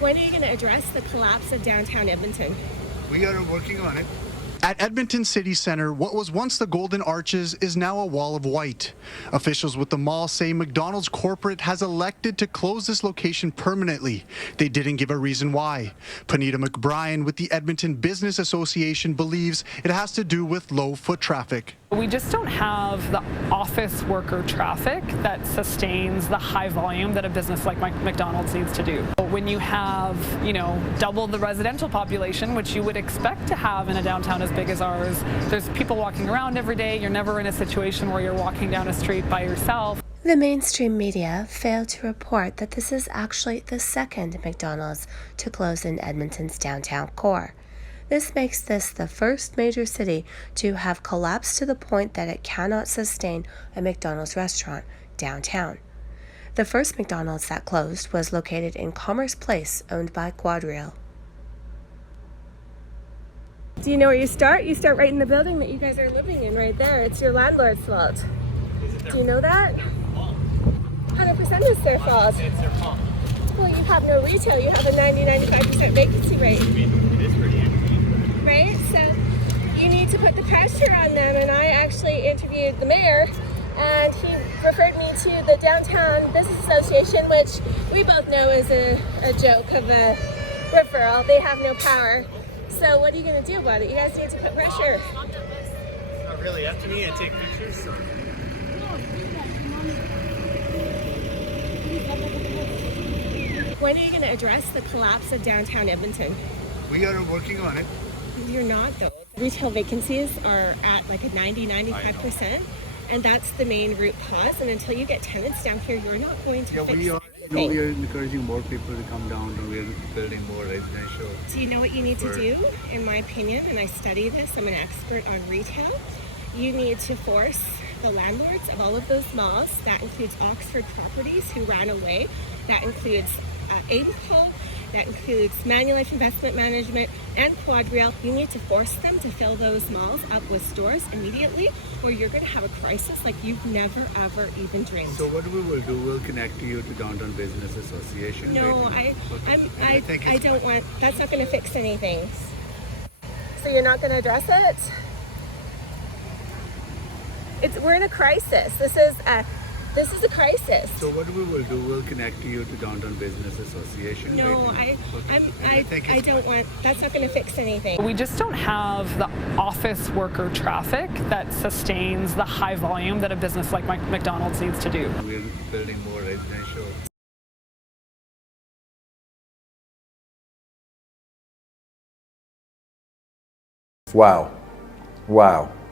When are you going to address the collapse of downtown Edmonton? We are working on it. At Edmonton City Centre, what was once the Golden Arches is now a wall of white. Officials with the mall say McDonald's corporate has elected to close this location permanently. They didn't give a reason why. Panita McBrien with the Edmonton Business Association believes it has to do with low foot traffic. We just don't have the office worker traffic that sustains the high volume that a business like McDonald's needs to do. When you have, double the residential population, which you would expect to have in a downtown as big as ours, there's people walking around every day. You're never in a situation where you're walking down a street by yourself. The mainstream media failed to report that this is actually the second McDonald's to close in Edmonton's downtown core. This makes this the first major city to have collapsed to the point that it cannot sustain a McDonald's restaurant downtown. The first McDonald's that closed was located in Commerce Place, owned by Quadreal. Do you know where you start? You start right in the building that you guys are living in right there. It's your landlord's fault. Do you know that? 100% it's their fault. It's their fault. Well, you have no retail. You have a 90-95% vacancy rate. It is pretty interesting. Right? So you need to put the pressure on them. And I actually interviewed the mayor, and he referred me to the Downtown Business Association, which we both know is a joke of a referral. They have no power. So what are you going to do about it? You guys need to put pressure. It's not really up to me. I take pictures. So. When are you going to address the collapse of downtown Edmonton? We are working on it. You're not, though. Retail vacancies are at like a 90-95%, and that's the main root cause. And until you get tenants down here, you're not going to fix anything. We are encouraging more people to come down, and we are building more residential. Do you know what you need to do, in my opinion? And I study this. I'm an expert on retail. You need to force the landlords of all of those malls. That includes Oxford Properties, who ran away. That includes AIMCO. That includes Manulife Investment Management and Quadreal. You need to force them to fill those malls up with stores immediately, or you're going to have a crisis like you've never, ever even dreamed. So what we will do, we'll connect you to Downtown Business Association. No, I don't want, that's not going to fix anything. So you're not going to address it? We're in a crisis. This is a crisis. So what we will do, we'll connect you to Downtown Business Association. No, I don't want, that's not going to fix anything. We just don't have the office worker traffic that sustains the high volume that a business like McDonald's needs to do. We're building more residential. Wow.